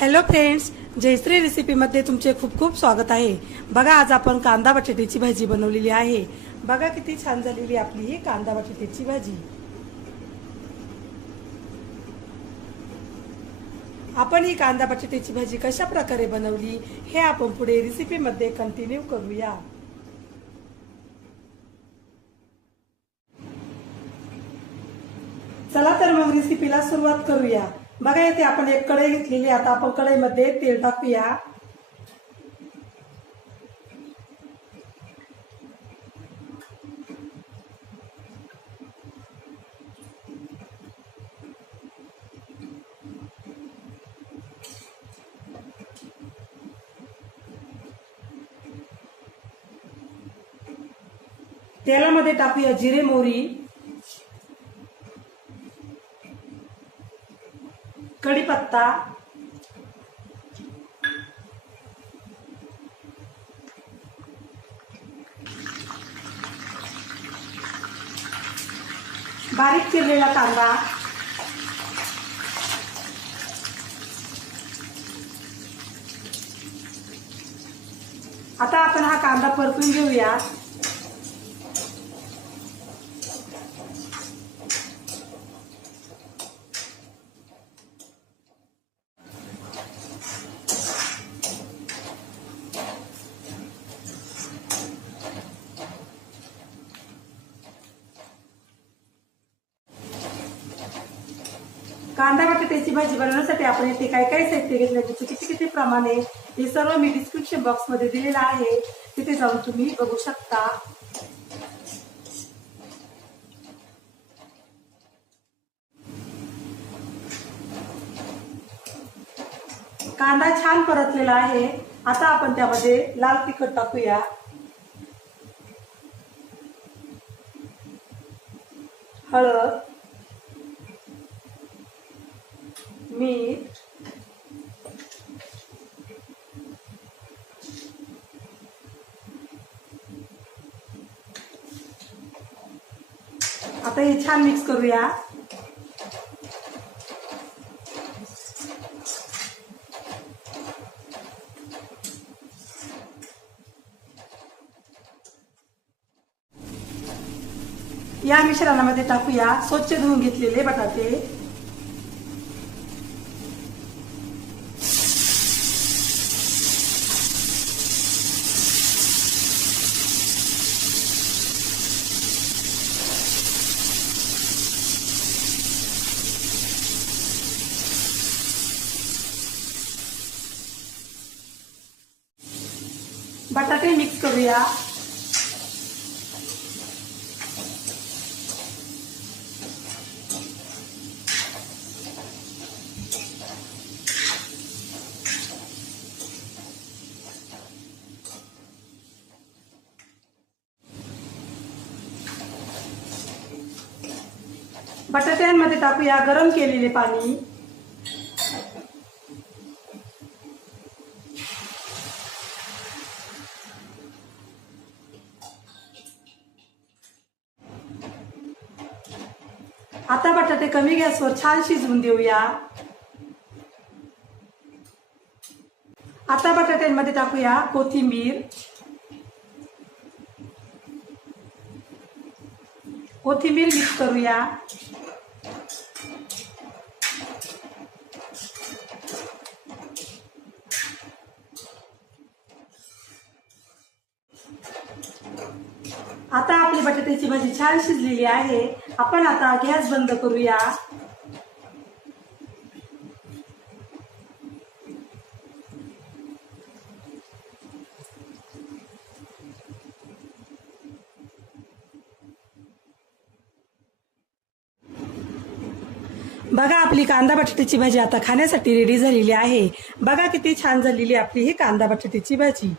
Hello friends Jayashree रेसिपीमध्ये तुमचे खूप खूप स्वागत आहे. बघा आज आपण कांदा बटाट्याची भाजी बनवलेली आहे. बघा किती छान झालेली आपली ही कांदा बटाट्याची भाजी. आपण ही कांदा बटाट्याची भाजी कशा प्रकारे बनवली हे आपण पुढे रेसिपीमध्ये कंटिन्यू करूया. चला तर मग रेसिपीला सुरुवात करूया. बघा येते आपण एक कढई घेतलेली आता आपण कढईमध्ये तेल टाकूया. तेलामध्ये टाकूया जिरे मोहरी. कढीपत्ता. बारीक चिरलेला कांदा. आता आपण हा कांदा परतून घेऊया. कांदा बटाट्याची भाजी बनवण्यासाठी आपण इथे काय काय साहित्य घेतलं त्याचे किती किती प्रमाण आहे हे सर्व मी डिस्क्रिप्शन बॉक्समध्ये दिलेलं आहे. तिथे जाऊन तुम्ही बघू शकता. कांदा छान परतलेला आहे. आता आपण त्यामध्ये लाल तिखट टाकूया. हळद. आता हे छान मिक्स करूया. या मिश्रणामध्ये टाकूया स्वच्छ धुवून घेतलेले बटाटे. बटाटे मिक्स करूया. बटाट्यांमध्ये टाकूया गरम केलेले पाणी. आता बटाटे कमी गॅसवर छान शिजवून देऊया. आता बटाट्यांमध्ये टाकूया कोथिंबीर. कोथिंबीर मिक्स करूया. आता आपली बटाट्याची भाजी छान शिजलेली आहे. आपण आता गॅस बंद करूया. बघा आपली कांदा बटाट्याची भाजी आता खाण्यासाठी रेडी झालेली आहे. बघा किती छान झालेली आपली ही कांदा बटाट्याची भाजी.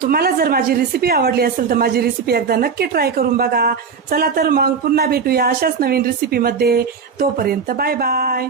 तुम्हाला जर माझी रेसिपी आवडली असेल तर माझी रेसिपी एकदा नक्की ट्राय करून बघा. चला तर मग पुन्हा भेटूया अशाच नवीन रेसिपीमध्ये तोपर्यंत बाय बाय